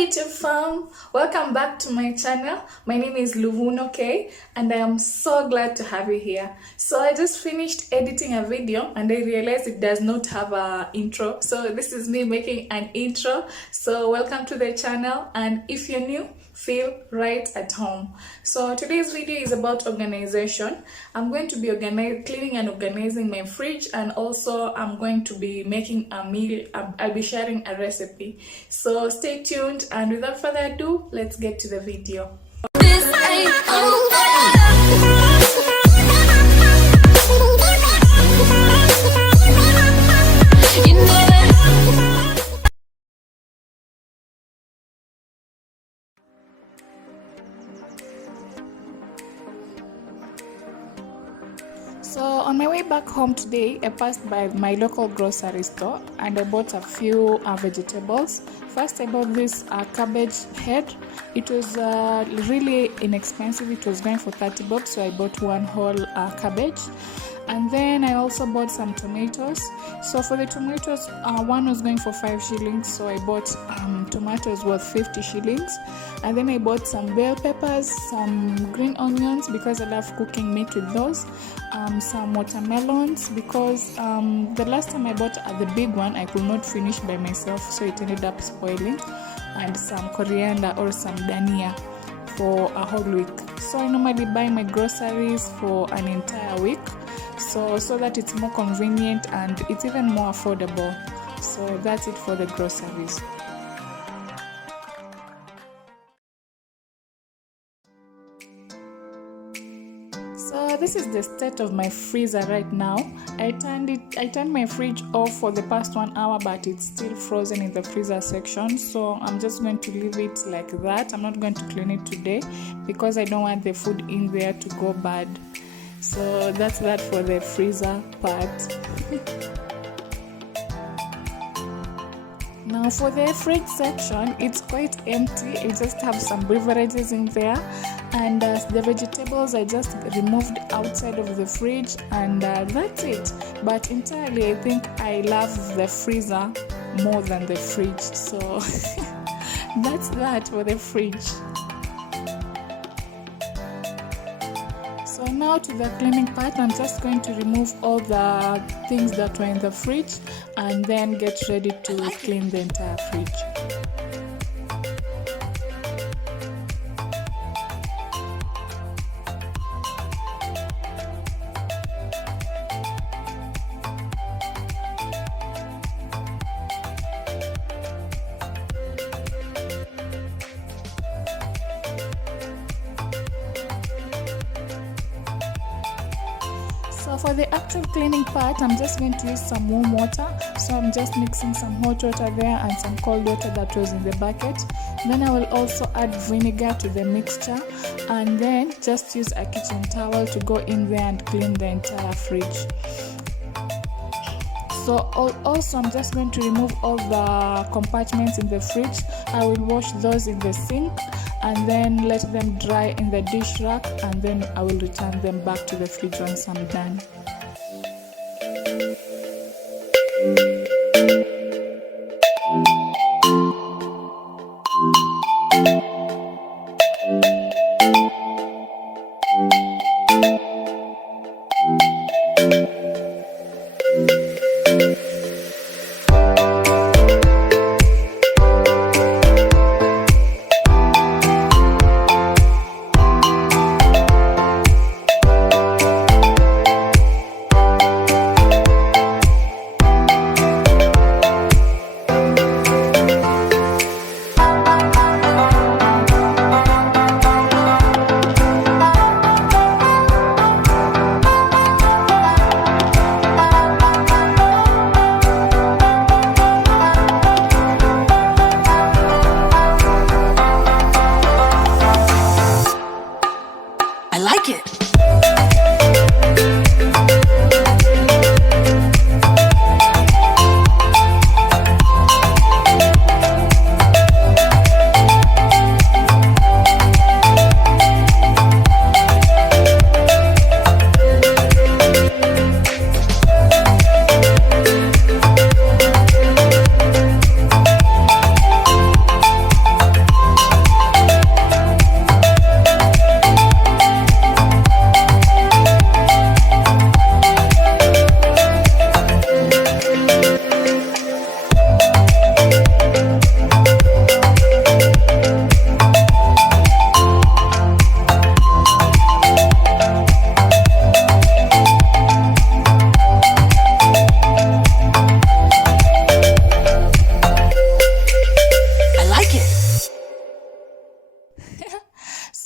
YouTube fam, welcome back to my channel. My name is Luvuno K and I am so glad to have you here. So I just finished editing a video and I realized it does not have an intro. So this is me making an intro. So welcome to the channel, and if you're new, feel right at home. So today's video is about organization. I'm going to be cleaning and organizing my fridge, and also I'm going to be making a meal. I'll be sharing a recipe. So stay tuned, and without further ado, let's get to the video. So on my way back home today, I passed by my local grocery store and I bought a few vegetables. First, I bought this cabbage head. It was really inexpensive. It was going for 30 bucks, so I bought one whole cabbage. And then I also bought some tomatoes. So for the tomatoes, one was going for 5 shillings, so I bought tomatoes worth 50 shillings. And then I bought some bell peppers, some green onions because I love cooking meat with those, some watermelons because the last time I bought the big one I could not finish by myself, so it ended up spoiling, and some coriander or some dania for a whole week. So I normally buy my groceries for an entire week, so that it's more convenient and it's even more affordable. So that's it for the groceries. So this is the state of my freezer right now. I turned my fridge off for the past 1 hour, but it's still frozen in the freezer section, so I'm just going to leave it like that. I'm not going to clean it today because I don't want the food in there to go bad. So that's that for the freezer part. Now for the fridge section, it's quite empty. I just have some beverages in there, and the vegetables I just removed outside of the fridge, and that's it. But entirely, I think I love the freezer more than the fridge, so that's that for the fridge. So now to the cleaning part. I'm just going to remove all the things that were in the fridge and then get ready to clean the entire fridge. So for the actual cleaning part, I'm just going to use some warm water. So I'm just mixing some hot water there and some cold water that was in the bucket. Then I will also add vinegar to the mixture, and then just use a kitchen towel to go in there and clean the entire fridge. So also I'm just going to remove all the compartments in the fridge. I will wash those in the sink and then let them dry in the dish rack, and then I will return them back to the fridge once I'm done.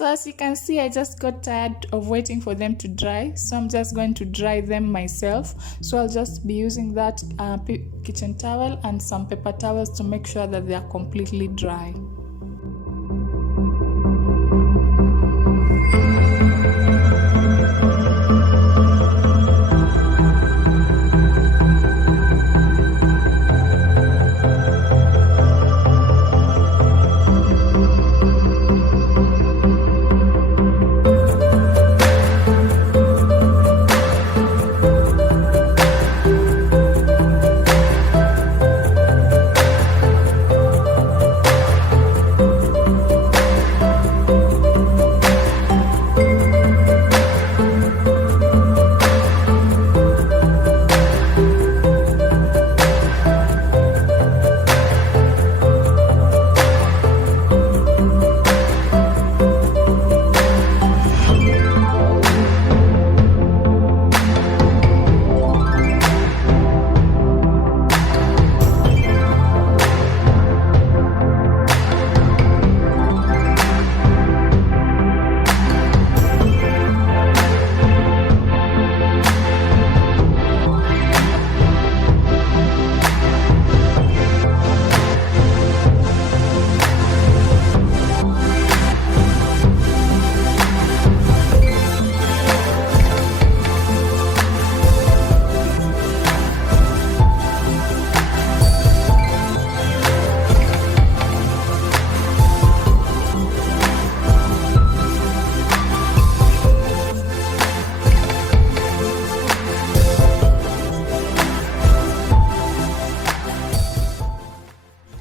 So as you can see, I just got tired of waiting for them to dry, so I'm just going to dry them myself. So I'll just be using that kitchen towel and some paper towels to make sure that they are completely dry.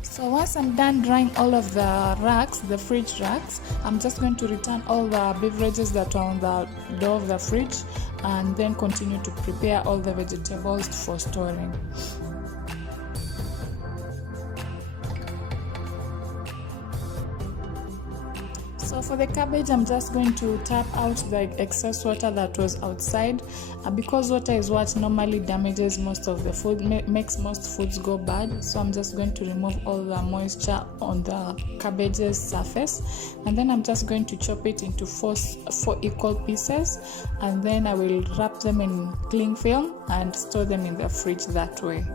So once I'm done drying all of the racks, the fridge racks, I'm just going to return all the beverages that are on the door of the fridge and then continue to prepare all the vegetables for storing. So for the cabbage, I'm just going to tap out the excess water that was outside because water is what normally damages most of the food, makes most foods go bad. So I'm just going to remove all the moisture on the cabbage's surface, and then I'm just going to chop it into four equal pieces, and then I will wrap them in cling film and store them in the fridge that way.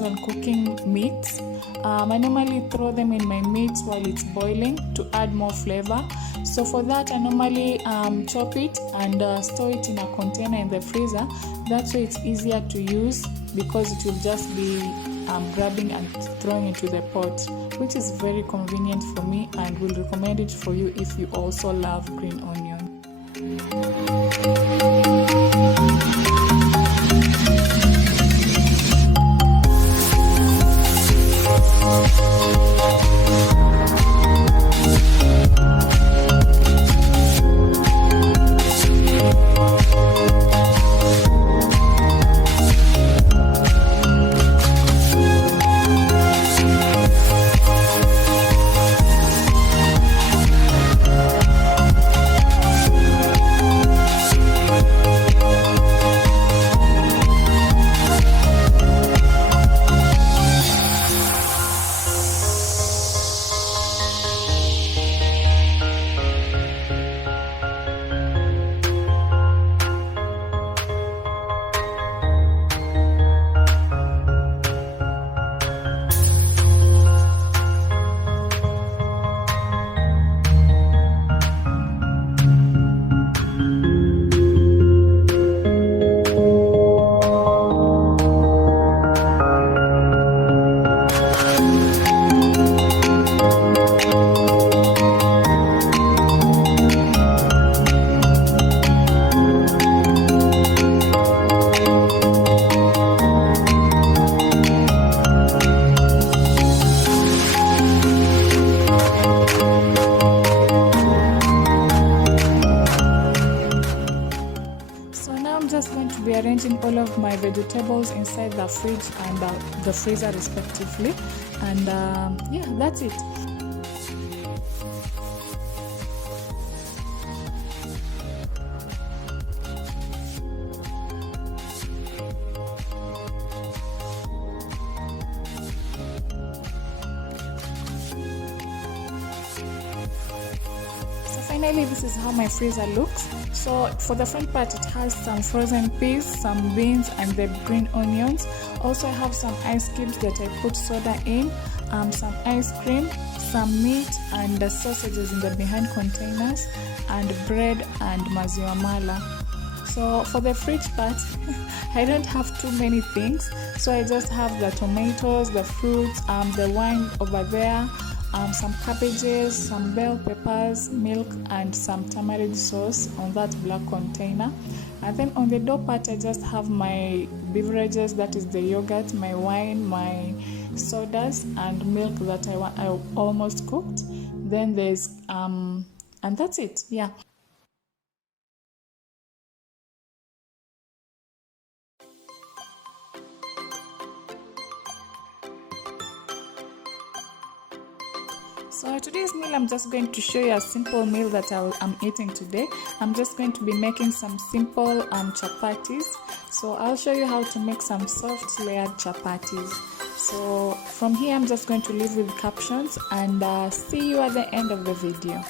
use when cooking meats. I normally throw them in my meat while it's boiling to add more flavor. So for that, I normally chop it and store it in a container in the freezer. That way it's easier to use because it will just be grabbing and throwing into the pot, which is very convenient for me and will recommend it for you if you also love green onion. Arranging all of my vegetables inside the fridge and the freezer respectively, and yeah, that's it. Finally, this is how my freezer looks. So for the front part, it has some frozen peas, some beans, and the green onions. Also, I have some ice cubes that I put soda in, some ice cream, some meat, and the sausages in the behind containers, and bread and maziwa mala. So for the fridge part, I don't have too many things. So I just have the tomatoes, the fruits, the wine over there, some cabbages, some bell peppers, milk, and some tamarind sauce on that black container. And then on the dough part, I just have my beverages, that is the yogurt, my wine, my sodas, and milk that I almost cooked. Then there's and that's it. Yeah. So today's meal, I'm just going to show you a simple meal that I'm eating today. I'm just going to be making some simple chapatis. So I'll show you how to make some soft layered chapatis. So from here, I'm just going to leave with captions and see you at the end of the video.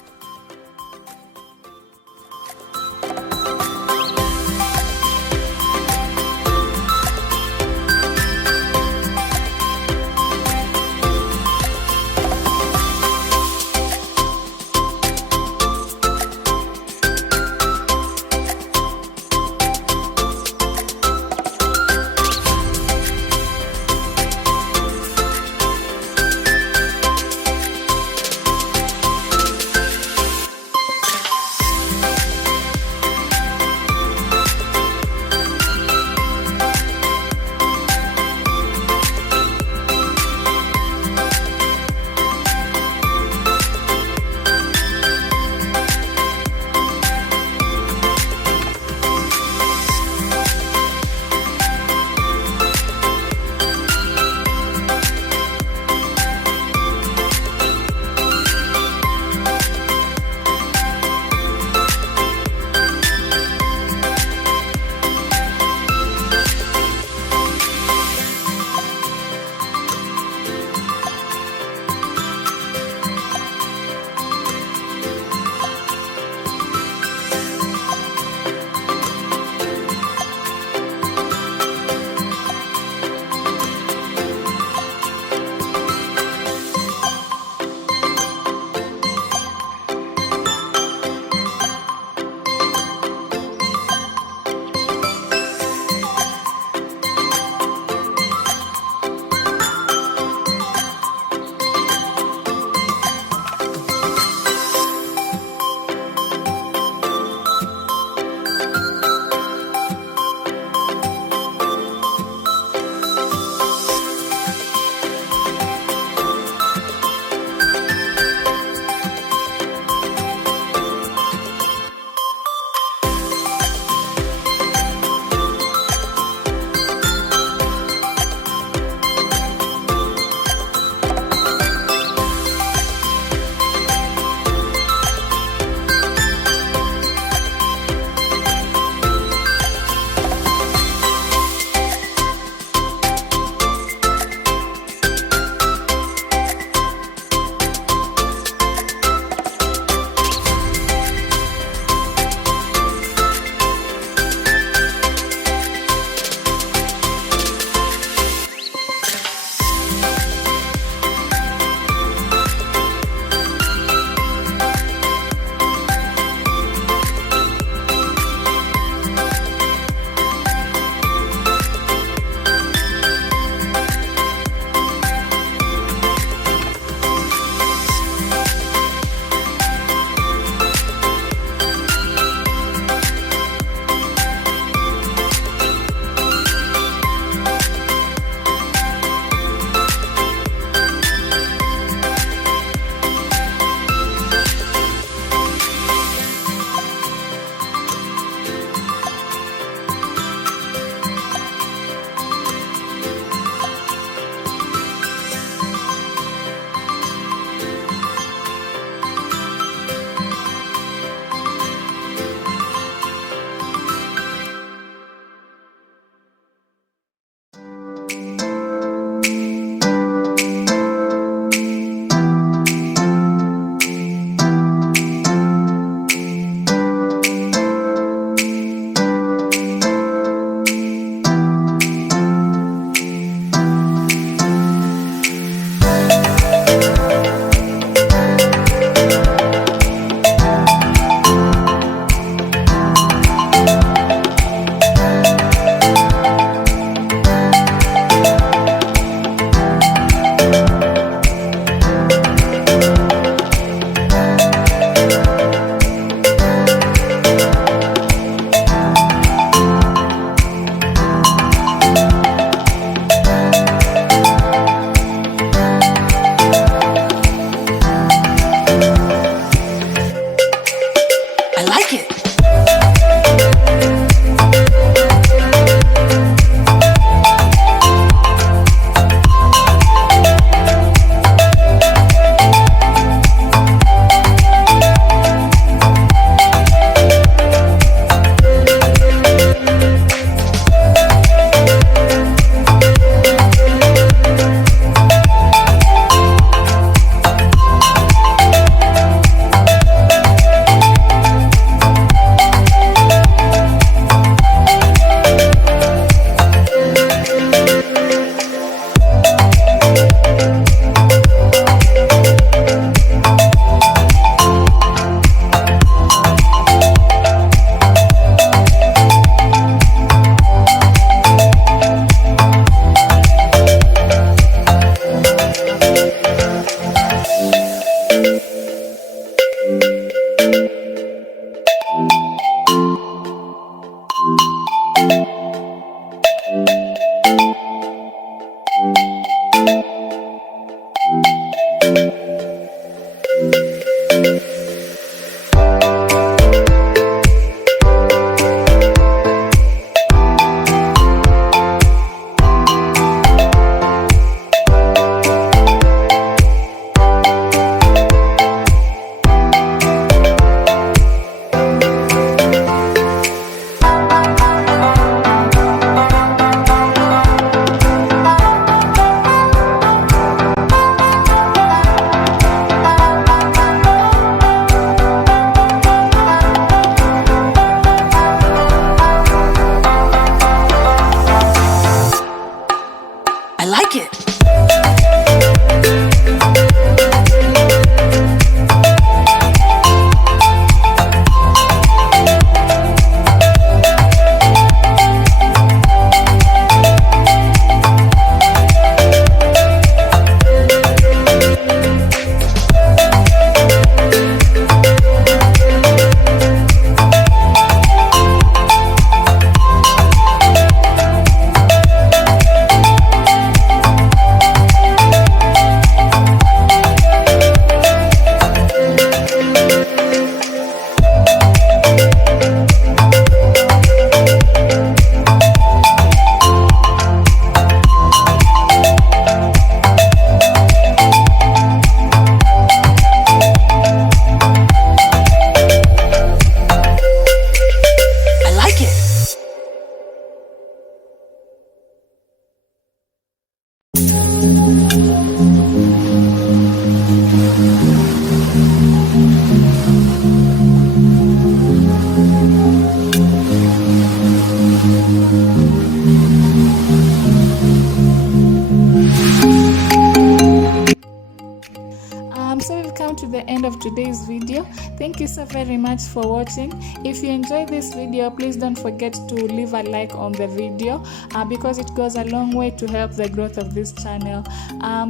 So we've come to the end of today's video. Thank you so very much for watching. If you enjoyed this video, please don't forget to leave a like on the video because it goes a long way to help the growth of this channel.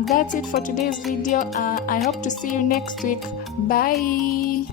That's it for today's video. I hope to see you next week. Bye.